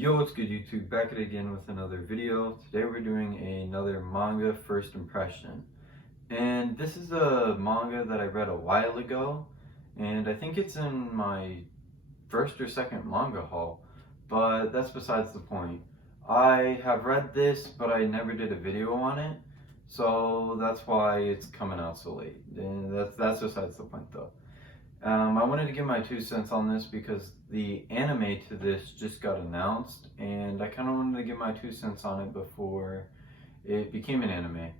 Yo, what's good YouTube? Back at it again with another video. Today we're doing another manga first impression. And this is a manga that I read a while ago, and I think it's in my first or second manga haul, but that's besides the point. I have read this, but I never did a video on it, so that's why it's coming out so late. And that's besides the point though. I wanted to give my 2 cents on this because the anime to this just got announced, and I kind of wanted to give my 2 cents on it before it became an anime.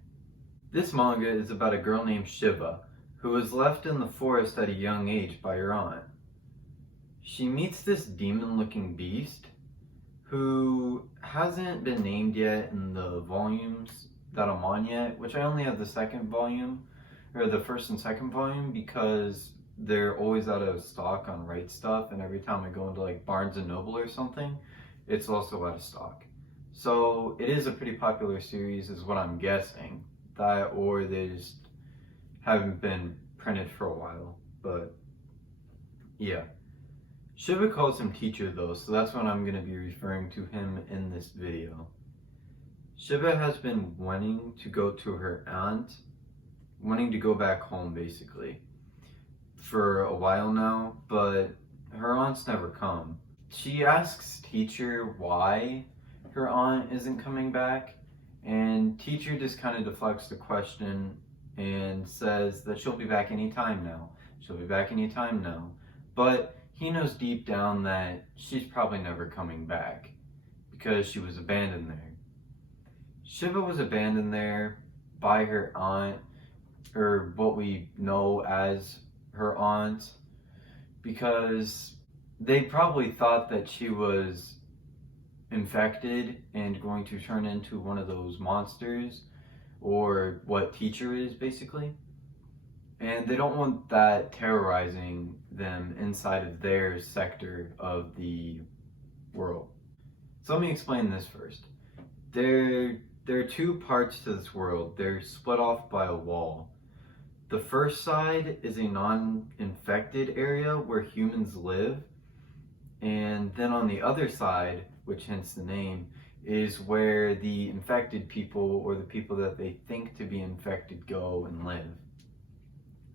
This manga is about a girl named Shiva, who was left in the forest at a young age by her aunt. She meets this demon-looking beast who hasn't been named yet in the volumes that I'm on yet, which I only have the second volume, or the first and second volume, because they're always out of stock on Right Stuff, and every time I go into like Barnes and Noble or something, it's also out of stock. So it is a pretty popular series is what I'm guessing. That or they just haven't been printed for a while. But yeah. Shiva calls him teacher though, so that's what I'm going to be referring to him in this video. Shiva has been wanting to go to her aunt, wanting to go back home basically, for a while now, but her aunt's never come. She asks teacher why her aunt isn't coming back, and teacher just kind of deflects the question and says that she'll be back anytime now. She'll be back anytime now. But he knows deep down that she's probably never coming back because she was abandoned there. Shiva was abandoned there by her aunt, or what we know as her aunt, because they probably thought that she was infected and going to turn into one of those monsters, or what teacher is basically, and they don't want that terrorizing them inside of their sector of the world. So let me explain this first. There are two parts to this world. They're split off by a wall. The first side is a non-infected area where humans live, and then on the other side, which hence the name, is where the infected people, or the people that they think to be infected, go and live.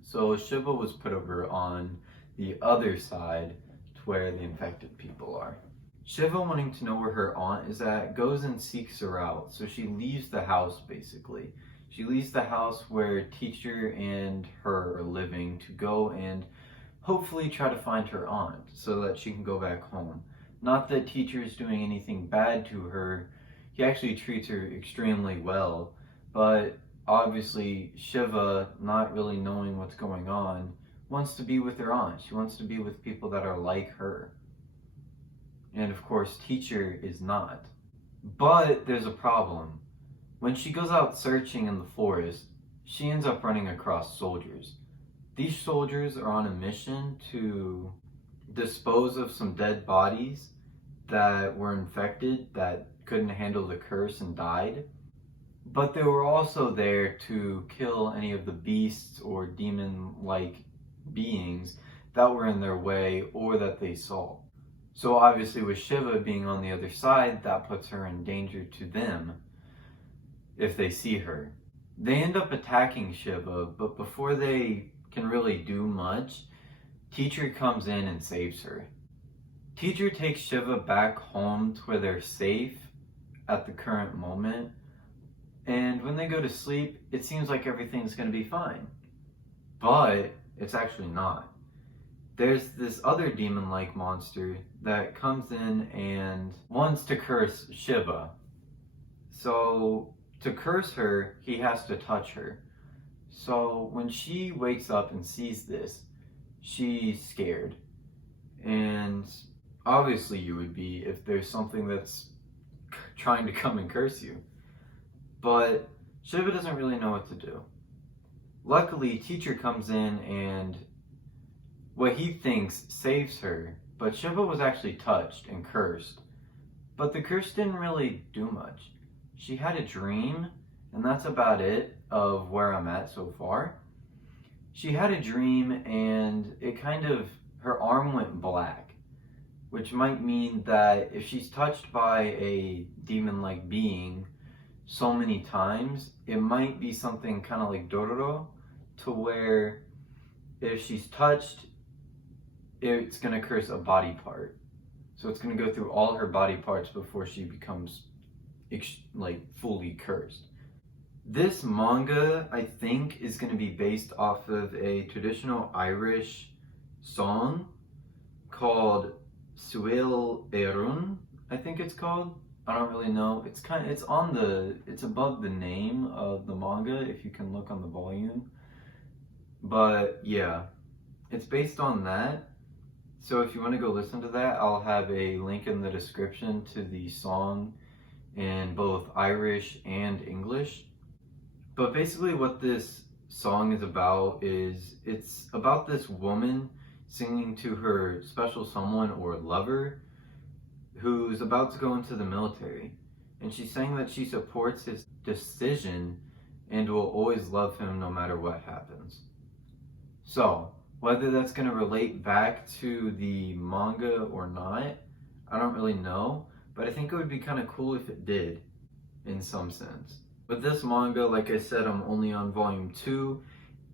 So Shiva was put over on the other side to where the infected people are. Shiva, wanting to know where her aunt is at, goes and seeks her out. So she leaves the house basically. She leaves the house where teacher and her are living to go and hopefully try to find her aunt so that she can go back home. Not that teacher is doing anything bad to her. He actually treats her extremely well. But obviously Shiva, not really knowing what's going on, wants to be with her aunt. She wants to be with people that are like her. And of course teacher is not. But there's a problem. When she goes out searching in the forest, she ends up running across soldiers. These soldiers are on a mission to dispose of some dead bodies that were infected, that couldn't handle the curse and died. But they were also there to kill any of the beasts or demon-like beings that were in their way or that they saw. So obviously with Shiva being on the other side, that puts her in danger to them if they see her. They end up attacking Shiva, but before they can really do much, teacher comes in and saves her. Teacher takes Shiva back home to where they're safe at the current moment, and when they go to sleep, it seems like everything's going to be fine. But it's actually not. There's this other demon-like monster that comes in and wants to curse Shiva. So to curse her, he has to touch her. So when she wakes up and sees this, she's scared. And obviously you would be if there's something that's trying to come and curse you. But Shiva doesn't really know what to do. Luckily, teacher comes in and what he thinks saves her, but Shiva was actually touched and cursed. But the curse didn't really do much. She had a dream, and that's about it of where I'm at so far. She had a dream and it kind of, her arm went black. which might mean that if she's touched by a demon-like being so many times, it might be something kind of like Dororo, to where if she's touched, it's going to curse a body part. So it's going to go through all her body parts before she becomes like fully cursed. This manga, I think, is going to be based off of a traditional Irish song called Suil Erun, I think it's called. I don't really know. It's above the name of the manga if you can look on the volume. But yeah, it's based on that. So if you want to go listen to that, I'll have a link in the description to the song in both Irish and English. But basically what this song is about is it's about this woman singing to her special someone or lover who's about to go into the military. And she's saying that she supports his decision and will always love him no matter what happens. So, whether that's going to relate back to the manga or not, I don't really know, but I think it would be kind of cool if it did, in some sense. With this manga, like I said, I'm only on volume 2,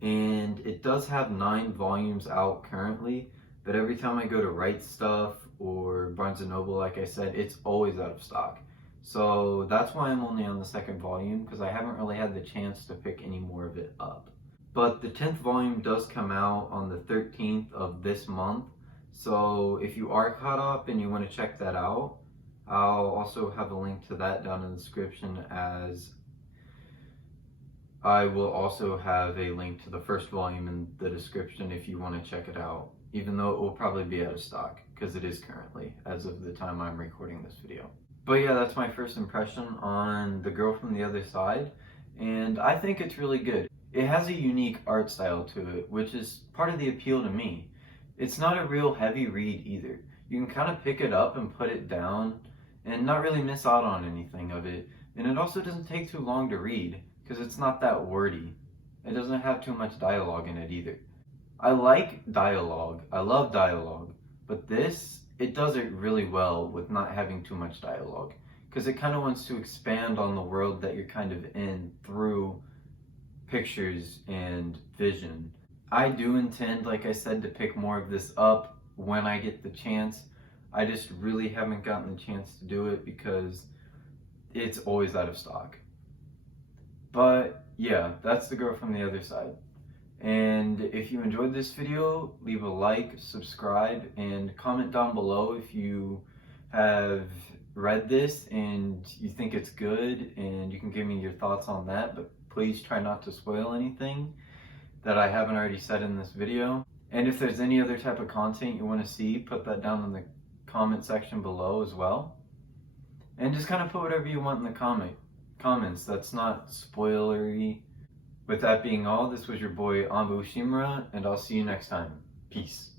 and it does have 9 volumes out currently, but every time I go to Right Stuff or Barnes & Noble, like I said, it's always out of stock. So that's why I'm only on the 2nd volume, because I haven't really had the chance to pick any more of it up. But the 10th volume does come out on the 13th of this month, so if you are caught up and you want to check that out, I'll also have a link to that down in the description, as I will also have a link to the 1st volume in the description if you want to check it out, even though it will probably be out of stock, because it is currently, as of the time I'm recording this video. But yeah, that's my first impression on The Girl from the Other Side, and I think it's really good. It has a unique art style to it, which is part of the appeal to me. It's not a real heavy read either. You can kind of pick it up and put it down and not really miss out on anything of it. And it also doesn't take too long to read because it's not that wordy. It doesn't have too much dialogue in it either. I like dialogue. I love dialogue. But this, it does it really well with not having too much dialogue, because it kind of wants to expand on the world that you're kind of in through pictures and vision. I do intend, like I said, to pick more of this up when I get the chance. I just really haven't gotten the chance to do it because it's always out of stock. But yeah, that's The Girl from the Other Side. And if you enjoyed this video, leave a like, subscribe, and comment down below if you have read this and you think it's good, and you can give me your thoughts on that. But please try not to spoil anything that I haven't already said in this video. And if there's any other type of content you want to see, put that down in the comment section below as well. And just kind of put whatever you want in the comments that's not spoilery. With that being all, this was your boy Ambu Shimura, and I'll see you next time. Peace.